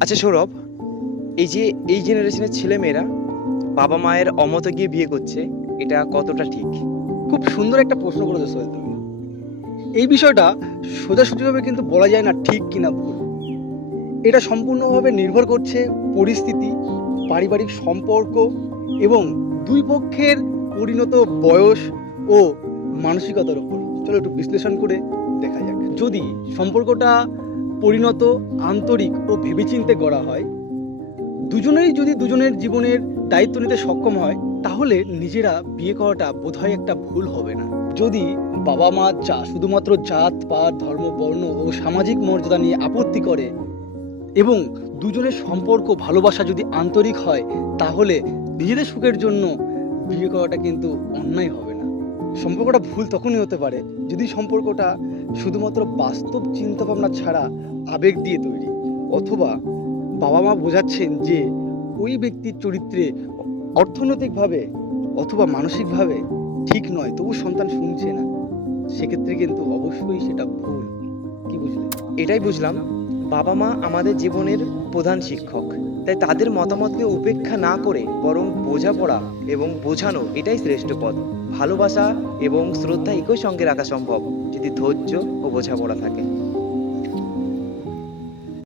আচ্ছা সৌরভ, এই যে এই জেনারেশনের ছেলেমেয়েরা বাবা মায়ের অমতে গিয়ে বিয়ে করছে, এটা কতটা ঠিক? খুব সুন্দর একটা প্রশ্ন করেছ সোহেল তুমি। এই বিষয়টা সোজাসুজিভাবে কিন্তু বলা যায় না ঠিক কিনা ভুল। এটা সম্পূর্ণভাবে নির্ভর করছে পরিস্থিতি, পারিবারিক সম্পর্ক এবং দুই পক্ষের পরিণত বয়স ও মানসিকতার উপর। চলো একটু বিশ্লেষণ করে দেখা যাক। যদি সম্পর্কটা পরিণত, আন্তরিক ও ভেবেচিন্তে গড়া হয়। দুজনেই যদি দুজনের জীবনের দায়িত্ব নিতে সক্ষম হয়, তাহলে নিজেরা বিয়ে করাটা বোধহয় একটা ভুল হবে না। যদি বাবা মা চা, শুধুমাত্র জাত, পাত, ধর্ম, বর্ণ ও সামাজিক মর্যাদা নিয়ে আপত্তি করে এবং দুজনের সম্পর্ক, ভালোবাসা যদি আন্তরিক হয়, তাহলে নিজেদের সুখের জন্য বিয়ে করাটা কিন্তু অন্যায় হবে। সম্পর্কটা ভুল তখনই হতে পারে যদি সম্পর্কটা শুধুমাত্র বাস্তব চিন্তাভাবনা ছাড়া আবেগ দিয়ে তৈরি। অথবা বাবা মা বোঝাচ্ছেন যে ওই ব্যক্তির চরিত্রে অর্থনৈতিকভাবে অথবা মানসিকভাবে ঠিক নয়, তবু সন্তান শুনছে না। সেক্ষেত্রে কিন্তু অবশ্যই সেটা ভুল। কি বুঝলেন? এটাই বুঝলাম। বাবা মা আমাদের জীবনের প্রধান শিক্ষক। তাই তাদের মতামতকে উপেক্ষা না করে বরং বোঝাপড়া এবং বোঝানো এটাই শ্রেষ্ঠ পথ। ভালোবাসা এবং শ্রদ্ধা একই সঙ্গে রাখা সম্ভব, যদি ধৈর্য ও বোঝাপড়া থাকে।